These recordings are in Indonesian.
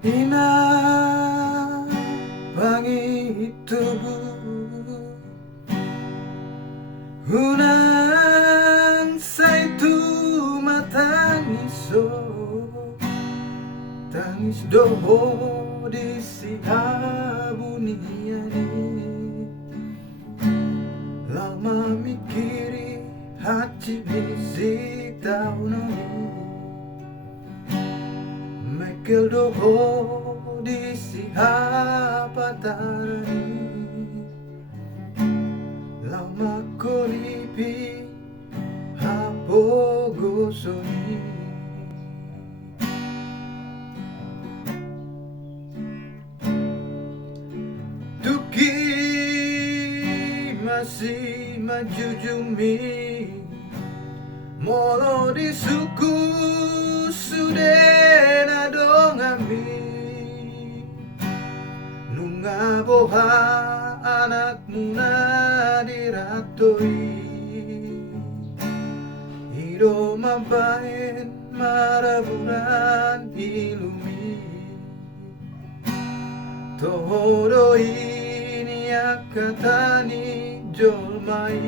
Ina pangitubu Hunan saitu matangiso Tangis doho di sihabuniani Lama mikiri hati bisi taunoni Mekel doho di sihapatarani Lama koripi hapogosoni Tuki masih majujumi Molo di suku sudena dongami Nunga boha anakmu na diratoi Hido mampain maraburan ilumi Toho ini akatani jolmai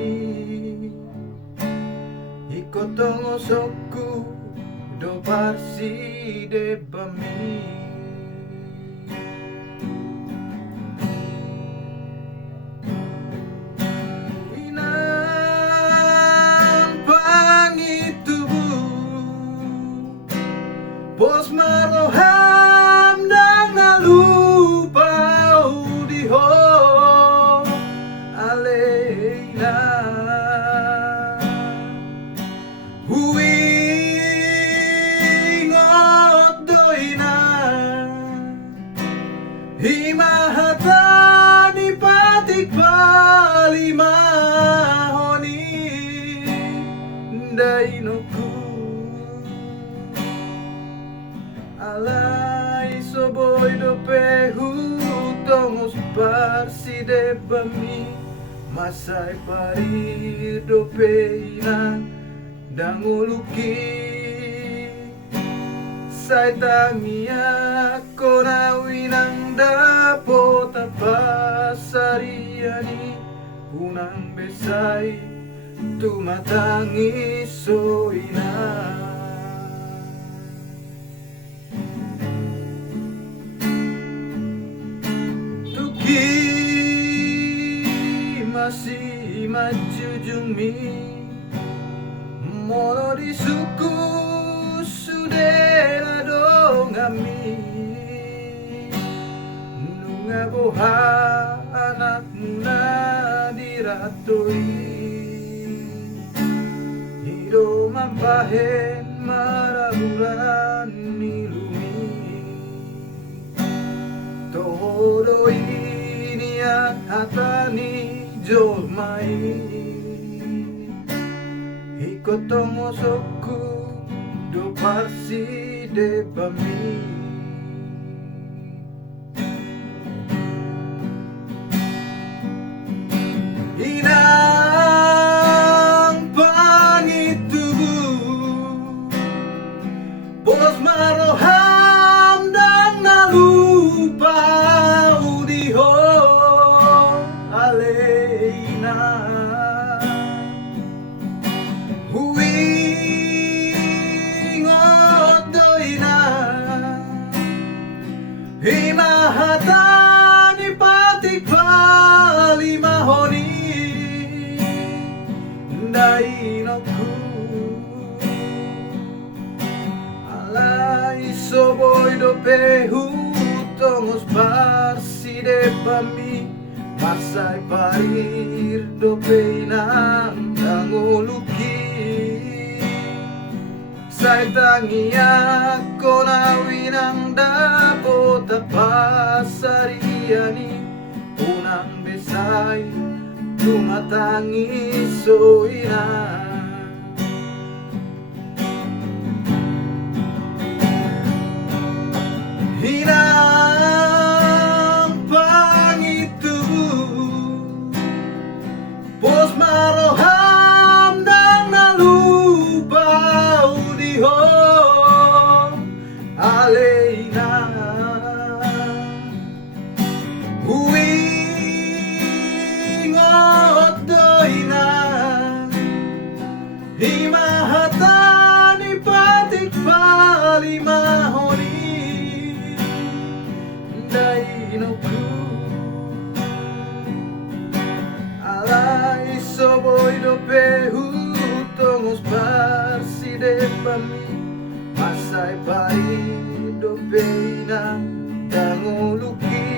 Ikotongo soku do parsi de bami Bos maroham dan nalupa udiho aleina Huingot doina Himahatani patik palimahoni Dainoku Alai soboy do pehu tongos parsi de bami Masai parir do peina danguluki Sai tangia konawinang dapota pasariani Unang besai tumatangi soina Masih majujumi Molo di suku sudena dongami Nunga boha anakmu na diratoi Hido mampahen maraburan nilumi Todo ini hatani jolmai Ikotomo soku do parsi de bami Inang pangitubu Bos maroham dan nalupa udiho aleina Huingot doina Himahatani patik palimahoni Dainoku Alai soboy do pehu tongos parsi de bami Masai parir do peinang danguluki Sai tangia konawinang dapota pasariani Unang besai tumatangi soina Hinang pangitubu Bos maroham dan nalupa udiho aleina bami masay bari dobe na danguluki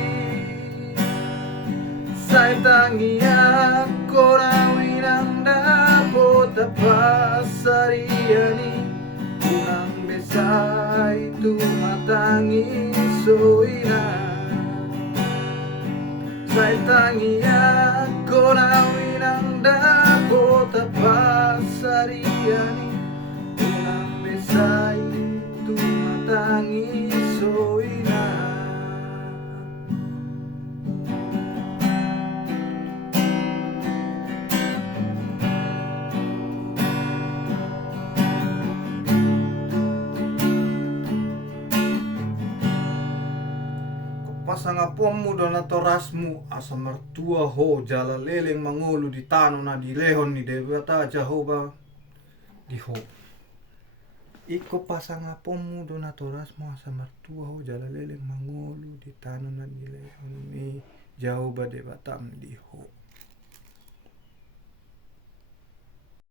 say tangiya korawin ang dapat pasariani unang besay tumatangi soina say tangiya korawin ang dapat pasariani unang besay tumatangi soina. Pasangapom mo na torasmu asa mertua ho jala leleng mangulu di tano na di lehon ni dewata Jehovah di ho. Iko pasangapom mo na torasmu asa mertua ho jala leleng mangulu di tano na di lehon ni Jehovah dewatam di ho.